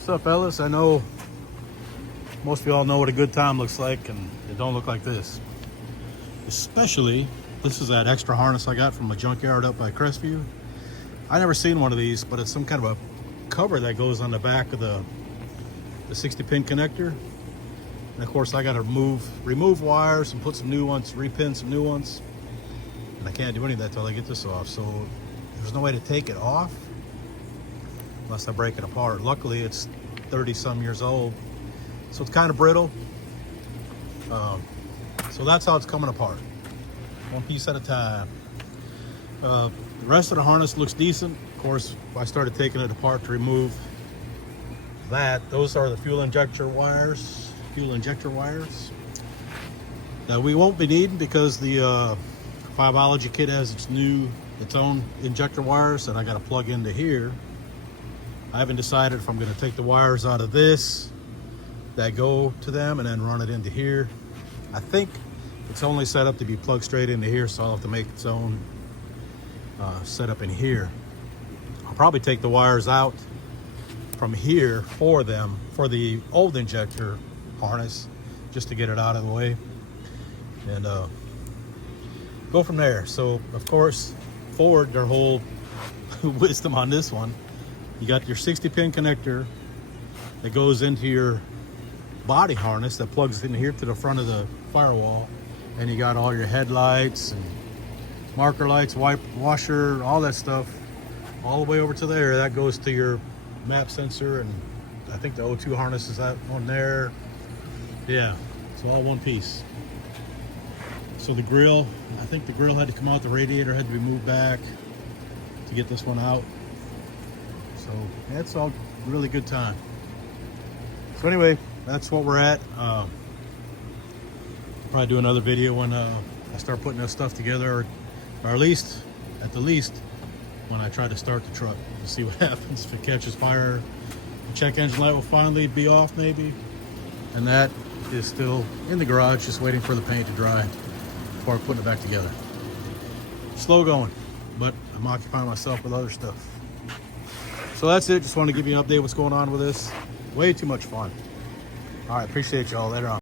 What's up, fellas? I know most of y'all know what a good time looks like, and it don't look like this. Especially, this is that extra harness I got from a junkyard up by Crestview. I never seen one of these, but it's some kind of a cover that goes on the back of the 60-pin connector. And of course, I got to remove wires and put some new ones, repin some new ones. And I can't do any of that till I get this off. So there's no way to take it off unless I break it apart. Luckily, it's 30-some years old, so it's kind of brittle. So that's how it's coming apart, one piece at a time. The rest of the harness looks decent. Of course, I started taking it apart to remove that. Those are the fuel injector wires that we won't be needing because the Fiveology kit has its own injector wires that I got to plug into here. I haven't decided if I'm going to take the wires out of this that go to them and then run it into here. I think it's only set up to be plugged straight into here, so I'll have to make its own setup in here. I'll probably take the wires out from here for the old injector harness, just to get it out of the way, and go from there. So of course, Ford, their whole wisdom on this one, you got your 60-pin connector that goes into your body harness that plugs in here to the front of the firewall, and you got all your headlights and marker lights, washer, all that stuff, all the way over to there. That goes to your map sensor, and I think the O2 harness is that on there. Yeah, it's all one piece. So the grill, I think the grill had to come out, the radiator had to be moved back to get this one out. So that's all really good time. So anyway, that's what we're at. Probably do another video when I start putting this stuff together, or at the least, when I try to start the truck to see what happens. If it catches fire, the check engine light will finally be off maybe. And that is still in the garage, just waiting for the paint to dry before putting it back together. Slow going, but I'm occupying myself with other stuff. So that's it. Just wanted to give you an update what's going on with this. Way too much fun. All right, appreciate y'all. Later on.